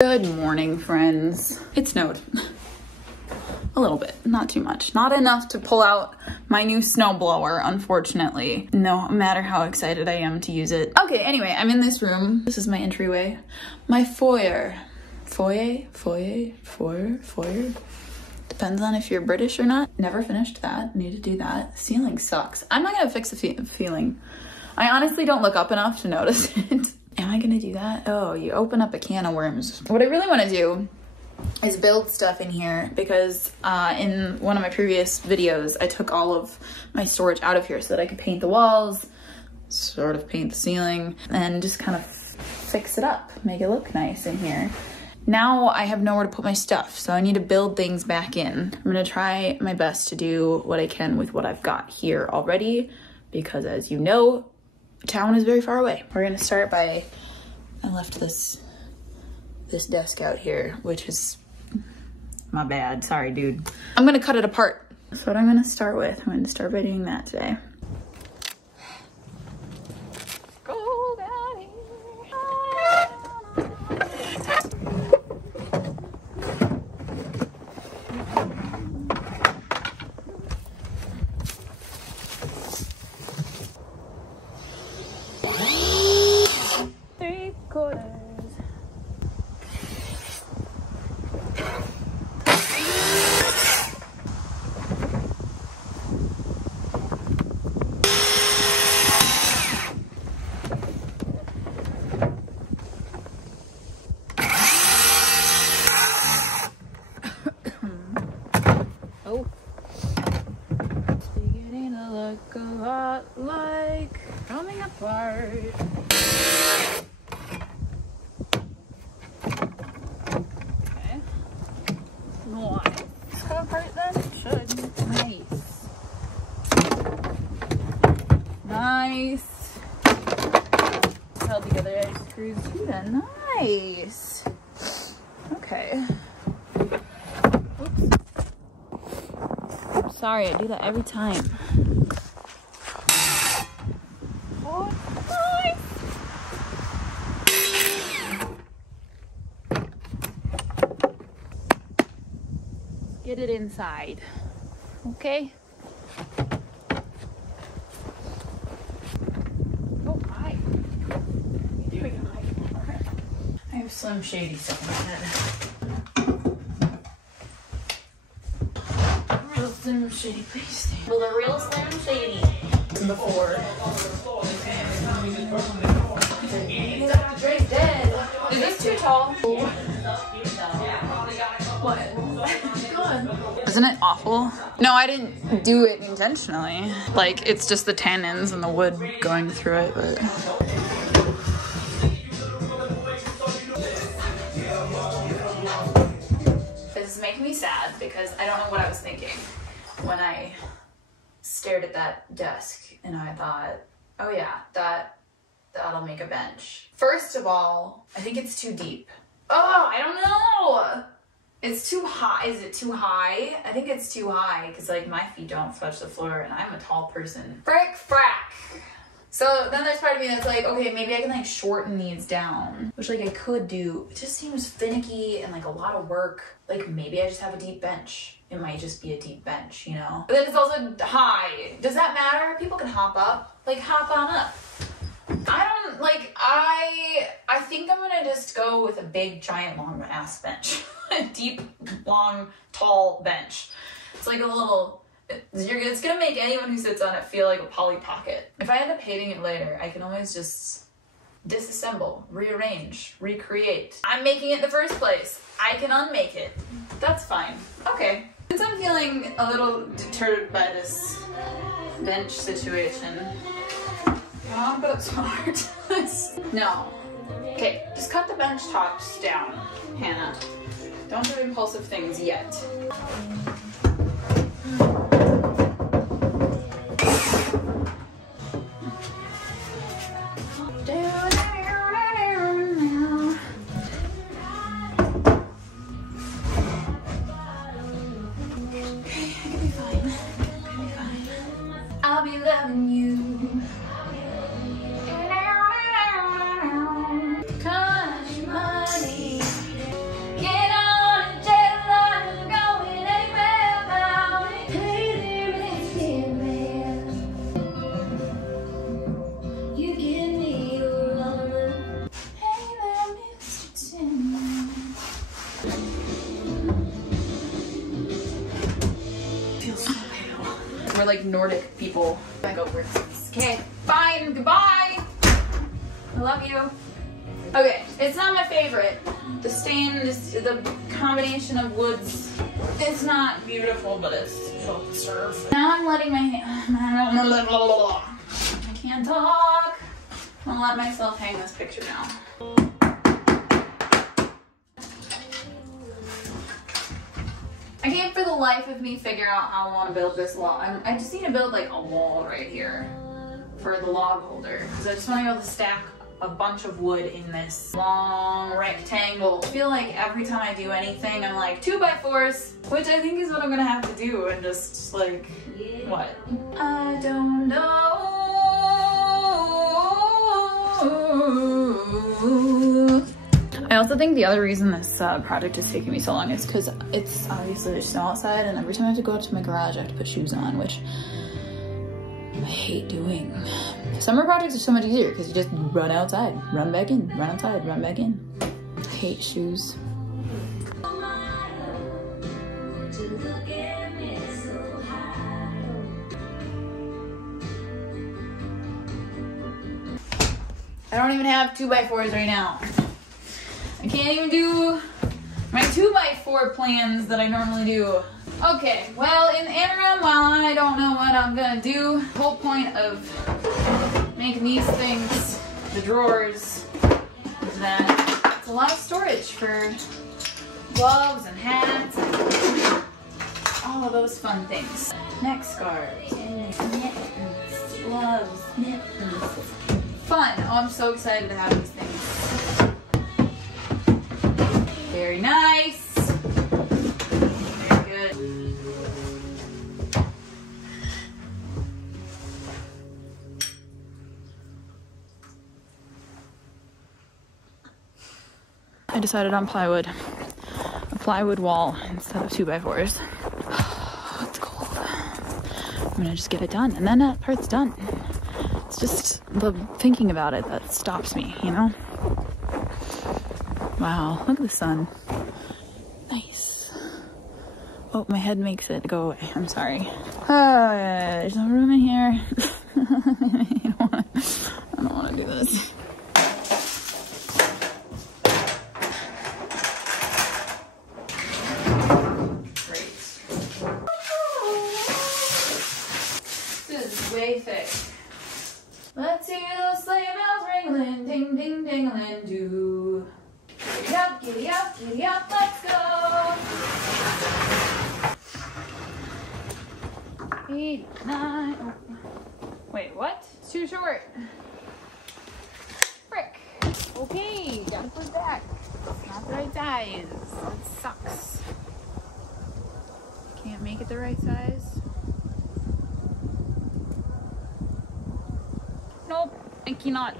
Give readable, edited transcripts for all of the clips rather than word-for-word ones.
Good morning, friends. It snowed. A little bit, not too much. Not enough to pull out my new snowblower, unfortunately. No matter how excited I am to use it. Okay, anyway, I'm in this room. This is my entryway. My foyer. Foyer? Depends on if you're British or not. Never finished that. Need to do that. Ceiling sucks. I'm not gonna fix the ceiling. I honestly don't look up enough to notice it. Am I gonna do that? Oh, you open up a can of worms. What I really wanna do is build stuff in here because in one of my previous videos, I took all of my storage out of here so that I could paint the walls, sort of paint the ceiling, and just kind of fix it up, make it look nice in here. Now I have nowhere to put my stuff, so I need to build things back in. I'm gonna try my best to do what I can with what I've got here already, because as you know, town is very far away. We're gonna start by, I left this desk out here, which is my bad, sorry dude. I'm gonna cut it apart. That's what I'm gonna start with. I'm gonna start by doing that today. Go down here. Oh, it's beginning to look a lot like coming apart. Okay. Nice. Come apart then? It should. Nice. Nice. Held together I screws too then. Nice. Okay. Sorry, I do that every time. Oh, nice. Get it inside, okay? Oh, hi. What are you doing on my floor? I have Slim Shady stuff in my head. Slim Shady, please. Well, the real Slim Shady. Before. Drake's dead. Is this too tall? What? God. Isn't it awful? No, I didn't do it intentionally. Like, it's just the tannins and the wood going through it, but... This is making me sad because I don't know what I was thinking when I stared at that desk and I thought, oh yeah, that'll make a bench. First of all, I think it's too deep. Oh, I don't know. It's too high. Is it too high? I think it's too high because like my feet don't touch the floor and I'm a tall person. Frick frack. So then there's part of me that's like, okay, maybe I can like shorten these down, which like I could do. It just seems finicky and like a lot of work. Like maybe I just have a deep bench. It might just be a deep bench, you know? But then it's also high. Does that matter? People can hop up. Like hop on up. I don't, like, I think I'm gonna just go with a big, giant, long ass bench. A deep, long, tall bench. It's like a little... It's gonna make anyone who sits on it feel like a Polly Pocket. If I end up hating it later, I can always just disassemble, rearrange, recreate. I'm making it in the first place. I can unmake it. That's fine. Okay. Since I'm feeling a little deterred by this bench situation, oh, but it's hard. No. Okay, just cut the bench tops down, Hannah. Don't do impulsive things yet. I'll be loving you. Cash money. like Nordic people. I go for this. Okay, fine, goodbye. I love you. Okay, it's not my favorite. The stain, the combination of woods, it's not beautiful, but it's so serve. Now I'm letting my I can't talk. I'm gonna let myself hang this picture now. I can't for the life of me figure out how I want to build this log. I just need to build like a wall right here for the log holder, because I just want to be able to stack a bunch of wood in this long rectangle. I feel like every time I do anything, I'm like 2x4s, which I think is what I'm gonna have to do, and just like, what? I don't know. I also think the other reason this project is taking me so long is because it's obviously there's snow outside, and every time I have to go out to my garage, I have to put shoes on, which I hate doing. Summer projects are so much easier because you just run outside, run back in, run outside, run back in. I hate shoes. I don't even have 2x4s right now. I can't even do my 2x4 plans that I normally do. Okay, well, in the interim, while I don't know what I'm gonna do, the whole point of making these things, the drawers, is that it's a lot of storage for gloves and hats and all of those fun things. Neck scarves, mittens, gloves, mittens. Fun! Oh, I'm so excited to have these things. Very nice. Very good. I decided on plywood. A plywood wall instead of 2x4s. It's cold. I'm gonna just get it done, and then that part's done. It's just the thinking about it that stops me, you know? Wow, look at the sun. Nice. Oh, my head makes it go away. I'm sorry. There's no room in here. I don't want to do this. Great. This is way thick. Let's hear those sleigh bells ringling, ding ding ding-a-ling do. Giddy up, let's go. 8, 9, oh. Wait, what? It's too short. Frick. Okay, gotta put it back. It's not the right size. It sucks. Can't make it the right size. Nope, I cannot.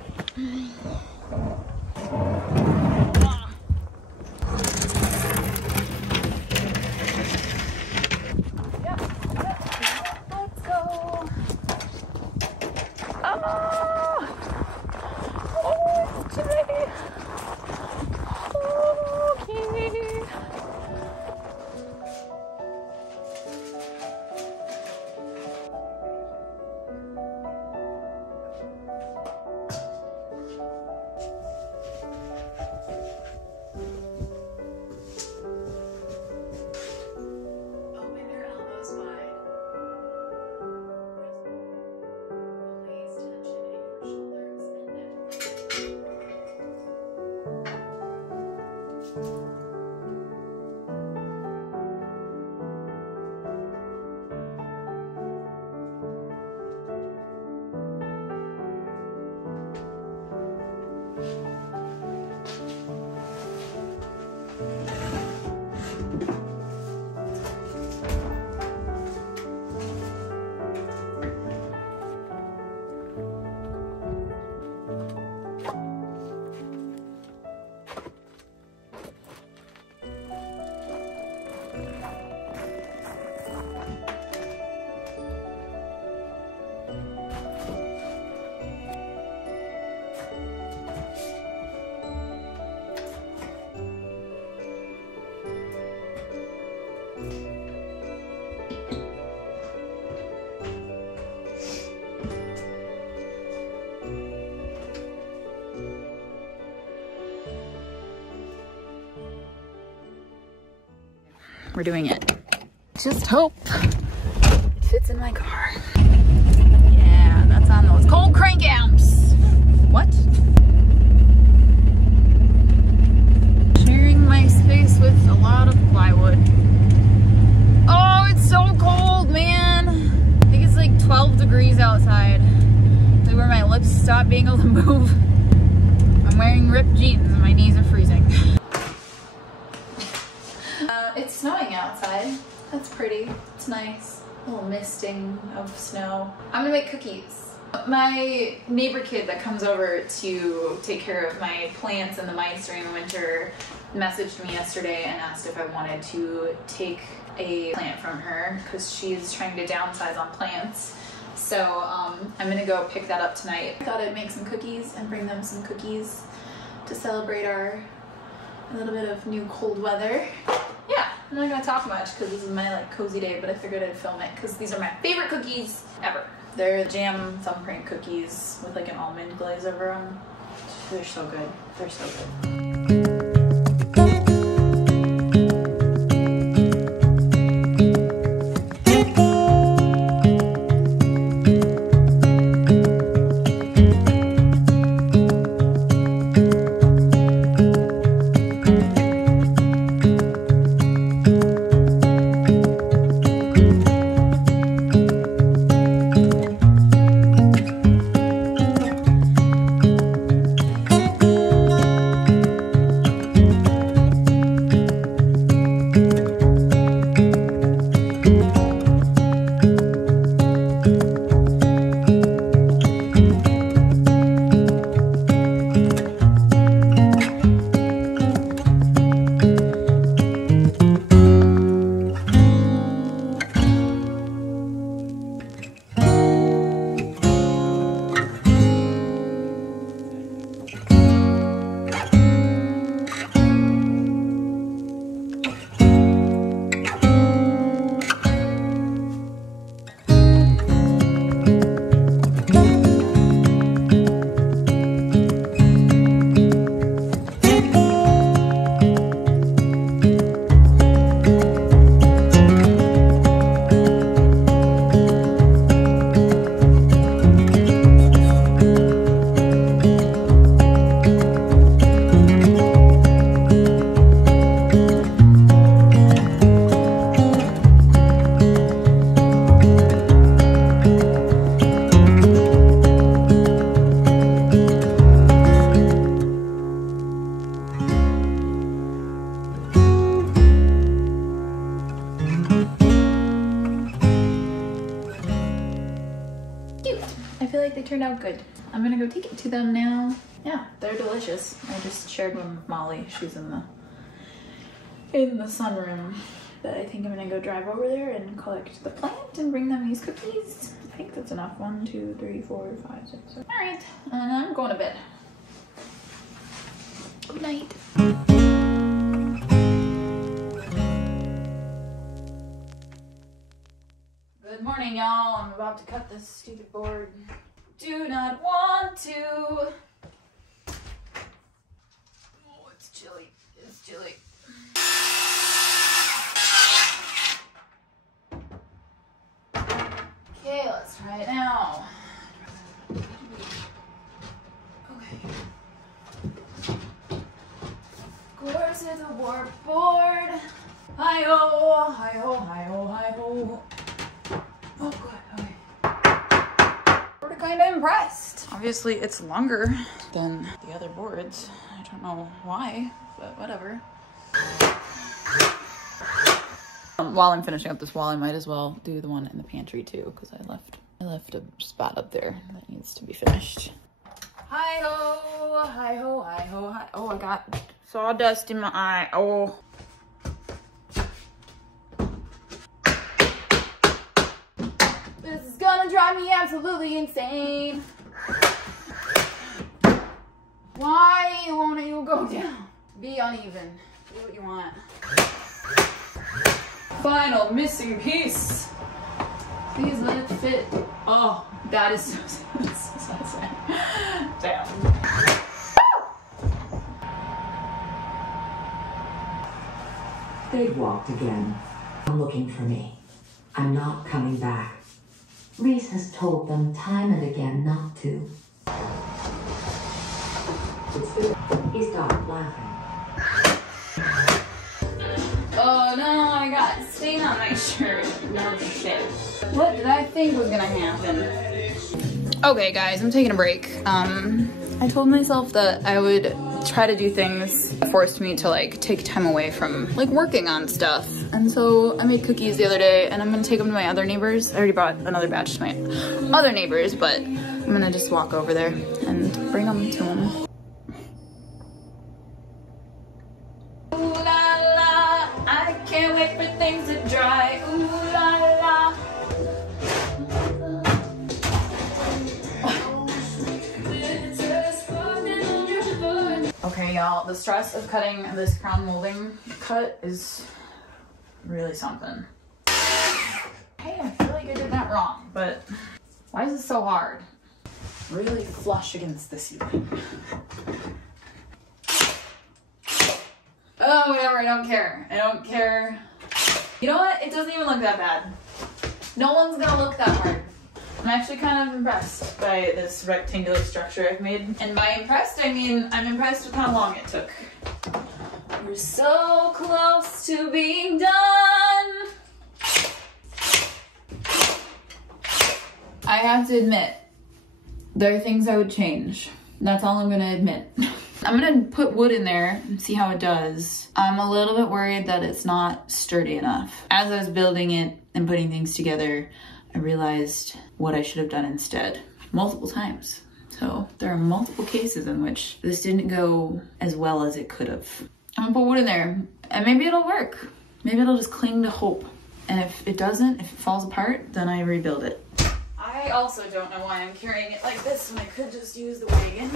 We're doing it. Just hope it fits in my car. Yeah, that's on those cold crank amps. What? Sharing my space with a lot of plywood. Oh, it's so cold, man. I think it's like 12 degrees outside. Like where my lips stop being able to move. I'm wearing ripped jeans and my knees are freezing. It's snowing outside. That's pretty. It's nice. A little misting of snow. I'm gonna make cookies. My neighbor kid that comes over to take care of my plants and the mice during the winter messaged me yesterday and asked if I wanted to take a plant from her because she's trying to downsize on plants. So I'm gonna go pick that up tonight. I thought I'd make some cookies and bring them some cookies to celebrate a little bit of new cold weather. Yeah, I'm not gonna talk much because this is my like cozy day, but I figured I'd film it because these are my favorite cookies ever. They're jam thumbprint cookies with like an almond glaze over them. They're so good. They're so good. They turned out good. I'm gonna go take it to them now. Yeah, they're delicious. I just shared one with Molly. She's in the sunroom. But I think I'm gonna go drive over there and collect the plant and bring them these cookies. I think that's enough. 1, 2, 3, 4, 5, 6, 7. All right, and I'm going to bed. Good night. Good morning, y'all. I'm about to cut this stupid board. Do not want to. Oh, it's chilly. It's chilly. Okay, let's try it now. Okay. Course is a warp board. Hi-ho, hi-ho, hi-ho, hi-ho. Oh, good. Okay. We're kind of impressed. Obviously, it's longer than the other boards. I don't know why, but whatever. While I'm finishing up this wall, I might as well do the one in the pantry too, because I left a spot up there that needs to be finished. Hi-ho, hi-ho, hi-ho, hi. Oh, I got sawdust in my eye. Oh. This is gonna drive me absolutely insane. Why won't you go down? Be uneven. Do what you want. Final missing piece. Please let it fit. Oh, that is so sad. Damn. They'd walked again. Looking for me. I'm not coming back. Reese has told them time and again not to. He stopped laughing. Oh no, I got stain on my shirt. No shit. What did I think was gonna happen? Okay guys, I'm taking a break. I told myself that I would try to do things that forced me to like take time away from like working on stuff. And so I made cookies the other day and I'm gonna take them to my other neighbors. I already brought another batch to my other neighbors, but I'm gonna just walk over there and bring them to them. Ooh la la, I can't wait for things to dry. Ooh la la. Okay, y'all, the stress of cutting this crown molding cut is really something. Hey, I feel like I did that wrong, but why is it so hard? Really flush against the ceiling. Oh, whatever, I don't care. I don't care. You know what? It doesn't even look that bad. No one's gonna look that hard. I'm actually kind of impressed by this rectangular structure I've made. And by impressed, I mean I'm impressed with how long it took. We're so close to being done. I have to admit, there are things I would change. That's all I'm gonna admit. I'm gonna put wood in there and see how it does. I'm a little bit worried that it's not sturdy enough. As I was building it and putting things together, I realized what I should have done instead multiple times. So there are multiple cases in which this didn't go as well as it could have. I'm gonna put wood in there and maybe it'll work. Maybe it'll just cling to hope. And if it doesn't, if it falls apart, then I rebuild it. I also don't know why I'm carrying it like this when I could just use the wagon.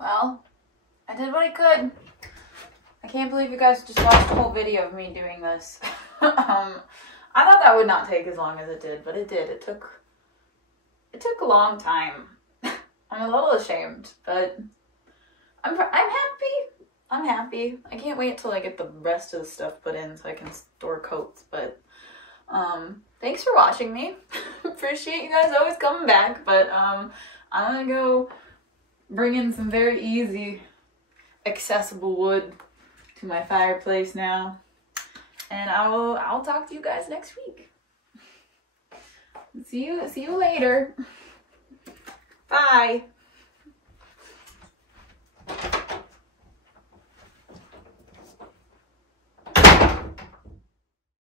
Well, I did what I could. I can't believe you guys just watched the whole video of me doing this. I thought that would not take as long as it did, but it did. It took a long time. I'm a little ashamed, but I'm happy. I'm happy. I can't wait till I get the rest of the stuff put in so I can store coats, but thanks for watching me. Appreciate you guys always coming back, but I'm gonna go bring in some very easy, accessible wood to my fireplace now, and I'll talk to you guys next week. See you later. Bye.